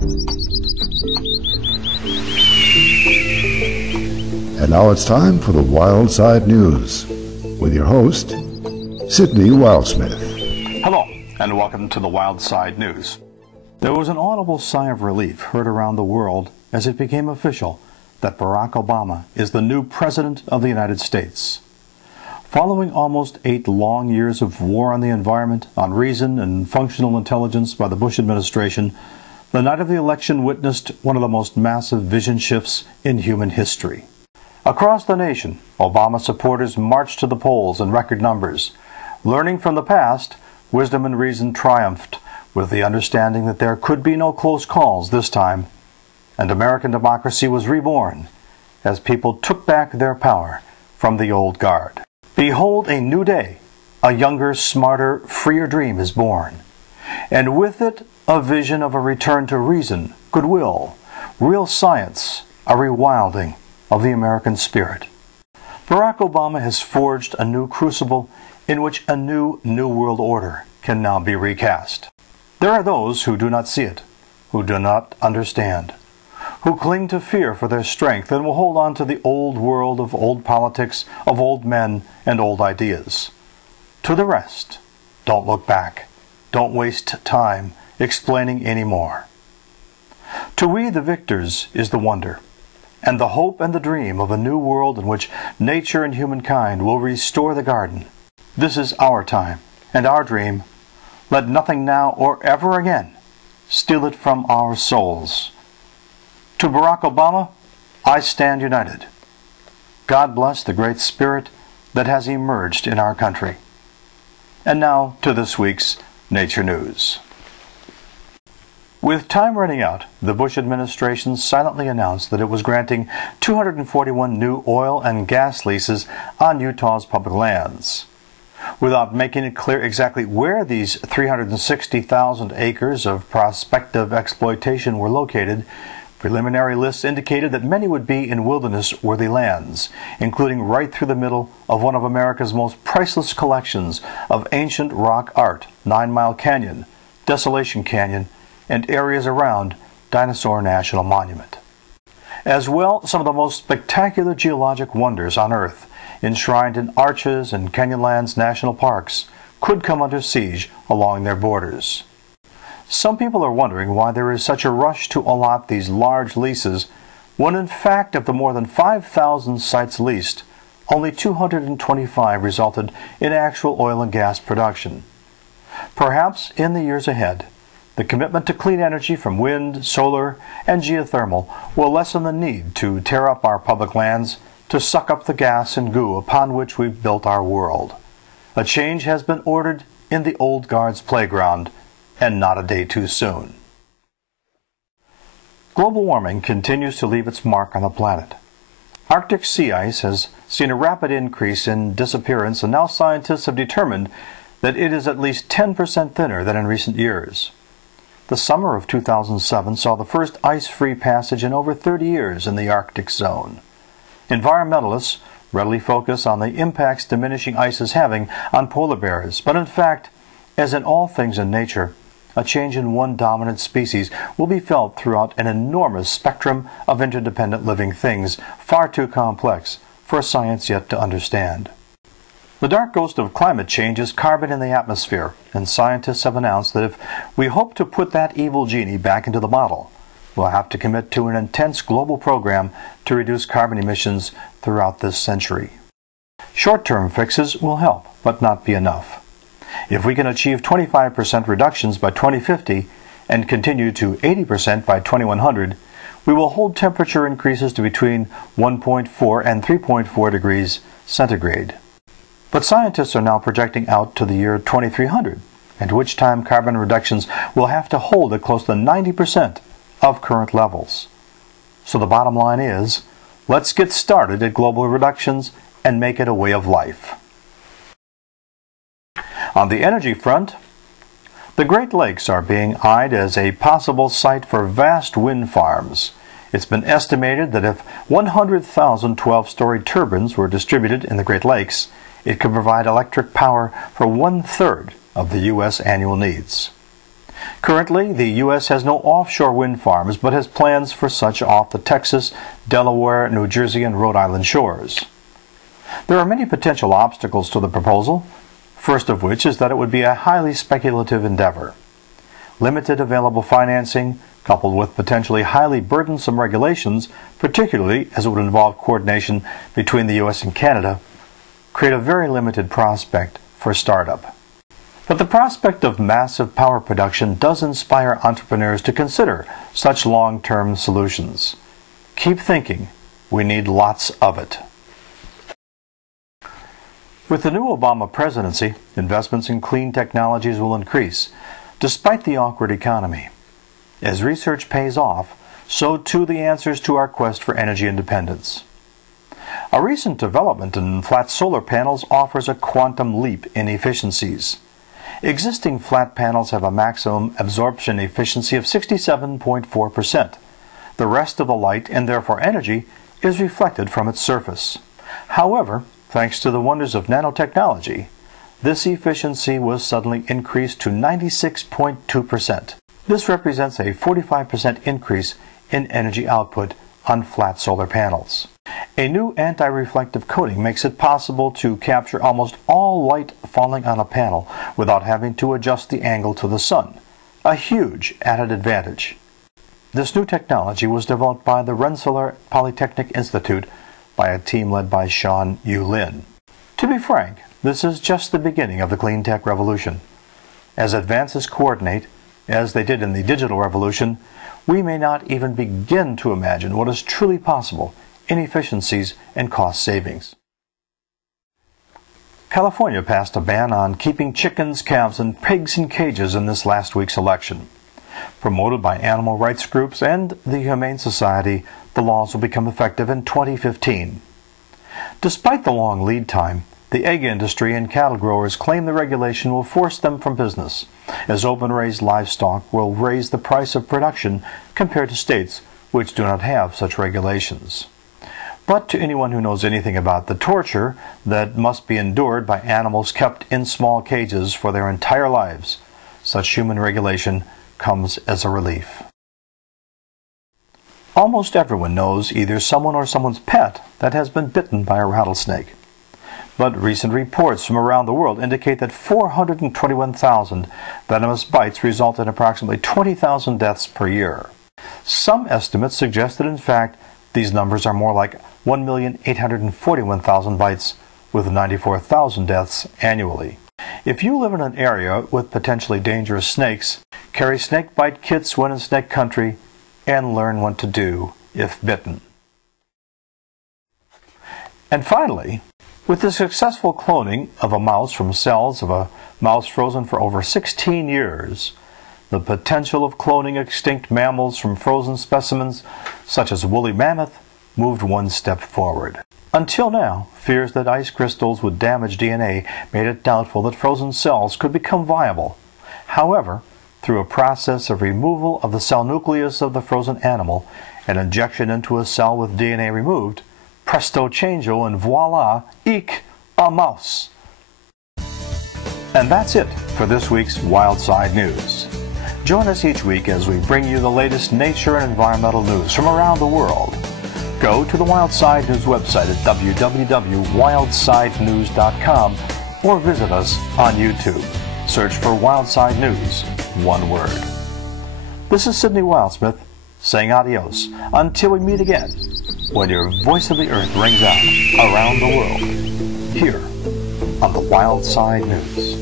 And now it's time for the Wild Side News with your host, Sidney Wildsmith. Hello, and welcome to the Wild Side News. There was an audible sigh of relief heard around the world as it became official that Barack Obama is the new President of the United States. Following almost 8 long years of war on the environment, on reason, and functional intelligence by the Bush administration, the night of the election witnessed one of the most massive vision shifts in human history. Across the nation, Obama supporters marched to the polls in record numbers. Learning from the past, wisdom and reason triumphed, with the understanding that there could be no close calls this time, and American democracy was reborn as people took back their power from the old guard. Behold a new day, a younger, smarter, freer dream is born, and with it a vision of a return to reason, goodwill, real science, a rewilding of the American spirit. Barack Obama has forged a new crucible in which a new world order can now be recast. There are those who do not see it, who do not understand, who cling to fear for their strength and will hold on to the old world of old politics, of old men and old ideas. To the rest, don't look back. Don't waste time explaining any more. To we the victors is the wonder, and the hope and the dream of a new world in which nature and humankind will restore the garden. This is our time and our dream. Let nothing now or ever again steal it from our souls. To Barack Obama, I stand united. God bless the great spirit that has emerged in our country. And now to this week's Nature News. With time running out, the Bush administration silently announced that it was granting 241 new oil and gas leases on Utah's public lands. Without making it clear exactly where these 360,000 acres of prospective exploitation were located, preliminary lists indicated that many would be in wilderness-worthy lands, including right through the middle of one of America's most priceless collections of ancient rock art, 9 Mile Canyon, Desolation Canyon, and areas around Dinosaur National Monument. As well, some of the most spectacular geologic wonders on Earth, enshrined in Arches and Canyonlands National Parks, could come under siege along their borders. Some people are wondering why there is such a rush to allot these large leases, when in fact of the more than 5,000 sites leased, only 225 resulted in actual oil and gas production. Perhaps in the years ahead, the commitment to clean energy from wind, solar, and geothermal will lessen the need to tear up our public lands to suck up the gas and goo upon which we've built our world. A change has been ordered in the old guard's playground, and not a day too soon. Global warming continues to leave its mark on the planet. Arctic sea ice has seen a rapid increase in disappearance, and now scientists have determined that it is at least 10% thinner than in recent years. The summer of 2007 saw the first ice-free passage in over 30 years in the Arctic zone. Environmentalists readily focus on the impacts diminishing ice is having on polar bears, but in fact, as in all things in nature, a change in one dominant species will be felt throughout an enormous spectrum of interdependent living things, far too complex for science yet to understand. The dark ghost of climate change is carbon in the atmosphere, and scientists have announced that if we hope to put that evil genie back into the bottle, we'll have to commit to an intense global program to reduce carbon emissions throughout this century. Short-term fixes will help, but not be enough. If we can achieve 25% reductions by 2050 and continue to 80% by 2100, we will hold temperature increases to between 1.4 and 3.4 degrees centigrade. But scientists are now projecting out to the year 2300, at which time carbon reductions will have to hold at close to 90% of current levels. So the bottom line is, let's get started at global reductions and make it a way of life. On the energy front, the Great Lakes are being eyed as a possible site for vast wind farms. It's been estimated that if 100,000 12-story turbines were distributed in the Great Lakes, it could provide electric power for 1/3 of the U.S. annual needs. Currently, the U.S. has no offshore wind farms, but has plans for such off the Texas, Delaware, New Jersey, and Rhode Island shores. There are many potential obstacles to the proposal, first of which is that it would be a highly speculative endeavor. Limited available financing, coupled with potentially highly burdensome regulations, particularly as it would involve coordination between the U.S. and Canada, create a very limited prospect for startup. But the prospect of massive power production does inspire entrepreneurs to consider such long-term solutions. Keep thinking. We need lots of it. With the new Obama presidency, investments in clean technologies will increase, despite the awkward economy. As research pays off, so too the answers to our quest for energy independence. A recent development in flat solar panels offers a quantum leap in efficiencies. Existing flat panels have a maximum absorption efficiency of 67.4%. The rest of the light, and therefore energy, is reflected from its surface. However, thanks to the wonders of nanotechnology, this efficiency was suddenly increased to 96.2%. This represents a 45% increase in energy output on flat solar panels. A new anti-reflective coating makes it possible to capture almost all light falling on a panel without having to adjust the angle to the sun, a huge added advantage. This new technology was developed by the Rensselaer Polytechnic Institute by a team led by Sean Yu Lin. To be frank, this is just the beginning of the clean tech revolution. As advances coordinate, as they did in the digital revolution, we may not even begin to imagine what is truly possible in efficiencies and cost savings. California passed a ban on keeping chickens, calves, and pigs in cages in this last week's election. Promoted by animal rights groups and the Humane Society, the laws will become effective in 2015. Despite the long lead time, the egg industry and cattle growers claim the regulation will force them from business, as open-raised livestock will raise the price of production compared to states which do not have such regulations. But to anyone who knows anything about the torture that must be endured by animals kept in small cages for their entire lives, such human regulation comes as a relief. Almost everyone knows either someone or someone's pet that has been bitten by a rattlesnake. But recent reports from around the world indicate that 421,000 venomous bites result in approximately 20,000 deaths per year. Some estimates suggest that in fact these numbers are more like 1,841,000 bites with 94,000 deaths annually. If you live in an area with potentially dangerous snakes, carry snake bite kits when in snake country and learn what to do if bitten. And finally, with the successful cloning of a mouse from cells of a mouse frozen for over 16 years, the potential of cloning extinct mammals from frozen specimens, such as woolly mammoth, moved one step forward. Until now, fears that ice crystals would damage DNA made it doubtful that frozen cells could become viable. However, through a process of removal of the cell nucleus of the frozen animal and injection into a cell with DNA removed, presto changeo, and voila, eek, a mouse. And that's it for this week's Wild Side News. Join us each week as we bring you the latest nature and environmental news from around the world. Go to the Wild Side News website at www.wildsidenews.com or visit us on YouTube. Search for Wild Side News, one word. This is Sidney Wildsmith saying adios until we meet again, when your voice of the earth rings out around the world, here on the Wild Side News.